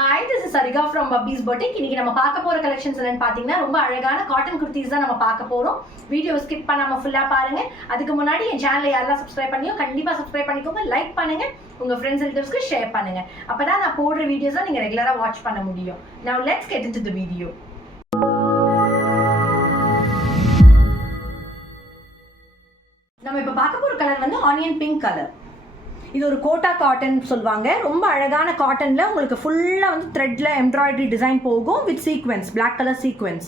Hi, this is Sarika from Bubby's Boutique. இன்னைக்கு நம்ம பார்க்க போற கலெக்ஷன்ஸ் என்னன்னு பாத்தீங்கன்னா ரொம்ப அழகான காட்டன் குர்தீஸ் தான் நம்ம பார்க்க போறோம். வீடியோ ஸ்கிப் பண்ணாம ஃபுல்லா பாருங்க. அதுக்கு முன்னாடி என் சேனலை யாரெல்லாம் சப்ஸ்கிரைப் பண்ணியோ கண்டிப்பா சப்ஸ்கிரைப் பண்ணிக்கோங்க, லைக் பண்ணுங்க, உங்க ஃப்ரெண்ட்ஸ் ரிலேட்டிவ்ஸ்க்கு ஷேர் பண்ணுங்க. அப்பதான் நான் போடுற வீடியோஸை நீங்க ரெகுலரா வாட்ச் பண்ண முடியும். Now let's get into the video. நம்ம இப்ப பார்க்க போற கலர் வந்து ஆனியன் பிங்க் கலர். இது ஒரு கோட்டா காட்டன் சொல்லுவாங்க. ரொம்ப அழகான காட்டன்ல உங்களுக்கு ஃபுல்லா வந்து த்ரெட்ல எம்ப்ராய்டரி டிசைன் போகும் with sequence, black colour sequence.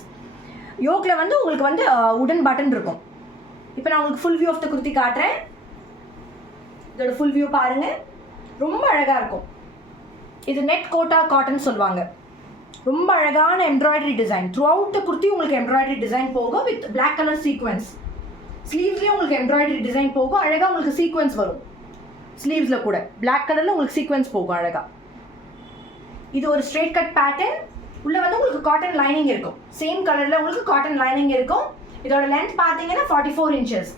யோக்ல வந்து உங்களுக்கு வந்து உடன் பட்டன் இருக்கும். இப்போ நான் உங்களுக்கு full view of the kurti காட்டுறேன். இதோட ஃபுல் வியூ பாருங்க, ரொம்ப அழகா இருக்கும். இது நெட் கோட்டா காட்டன் சொல்லுவாங்க. ரொம்ப அழகான embroidery design through out the kurti. உங்களுக்கு எம்ப்ராய்டரி டிசைன் போகும் வித் பிளாக் கலர் சீக்வென்ஸ். ஸ்லீவ்ஸ்லேயும் உங்களுக்கு எம்ப்ராய்டரி டிசைன் போகும், அழகாக உங்களுக்கு சீக்வென்ஸ் வரும். ஸ்லீவ்ஸில் கூட பிளாக் கலரில் உங்களுக்கு சீக்வென்ஸ் போகும் அழகாக. இது ஒரு ஸ்ட்ரெயிட் கட் பேட்டர்ன். உள்ளே வந்து உங்களுக்கு காட்டன் லைனிங் இருக்கும். சேம் கலரில் உங்களுக்கு காட்டன் லைனிங் இருக்கும். இதோட லென்த் பார்த்தீங்கன்னா 44 inches.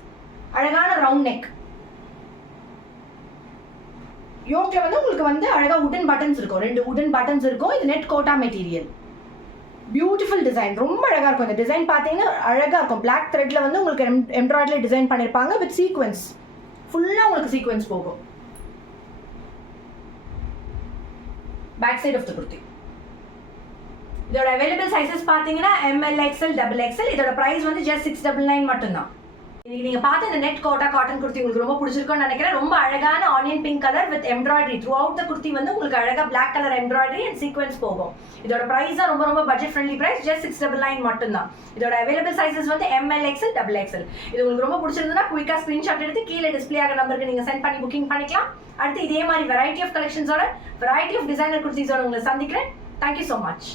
அழகான ரவுண்ட் நெக். யோக்ல வந்து உங்களுக்கு வந்து அழகாக உடன் பட்டன்ஸ் இருக்கும். 2 உடன் பட்டன்ஸ் இருக்கும். இது net kota material. Beautiful design, ரொம்ப அழகாக இருக்கும். இந்த டிசைன் பார்த்தீங்கன்னா அழகாக இருக்கும். பிளாக் த்ரெட்டில் வந்து உங்களுக்கு எம்ப்ராய்டரி டிசைன் பண்ணியிருப்பாங்க வித் சீக்வென்ஸ். ஃபுல்லாக உங்களுக்கு சீக்வென்ஸ் போகும். Back side of the kurti. இதோட அவைலபிள் சைஸஸ் பார்த்தீங்கன்னா ML, XL, XXL. இதோட ப்ரைஸ் வந்து ஜஸ்ட் 699 மட்டும்தான். இன்னைக்கு நீங்கள் பார்த்த இந்த நெட் கோட்டா காட்டன் குர்த்தி உங்களுக்கு ரொம்ப பிடிச்சிருக்கும்னு நினைக்கிறேன். ரொம்ப அழகான onion pink colour with embroidery throughout the kurti வந்து உங்களுக்கு அழகாக black colour embroidery and sequins போகும். இதோட ப்ரைஸ் தான் ரொம்ப பட்ஜெட் ஃப்ரெண்ட்லி ப்ரைஸ், ஜஸ்ட் 699 மட்டும்தான். இதோட அவைலபிள் சைஸஸ் வந்து ML, XL, XXL. இது உங்களுக்கு ரொம்ப பிடிச்சிருந்ததுன்னா குயிக்காக ஸ்க்ரீன்ஷாட் எடுத்து கீழே டிஸ்பிளே ஆகிற நம்பருக்கு நீங்கள் சென்ட் பண்ணி புக்கிங் பண்ணிக்கலாம். அடுத்து இதே மாதிரி வெரைட்டி ஆஃப் கலெக்ஷன்ஸோட வெரைட்டி ஆஃப் டிசைனர் குர்த்திஸோட உங்களை சந்திக்கிறேன். Thank you so much.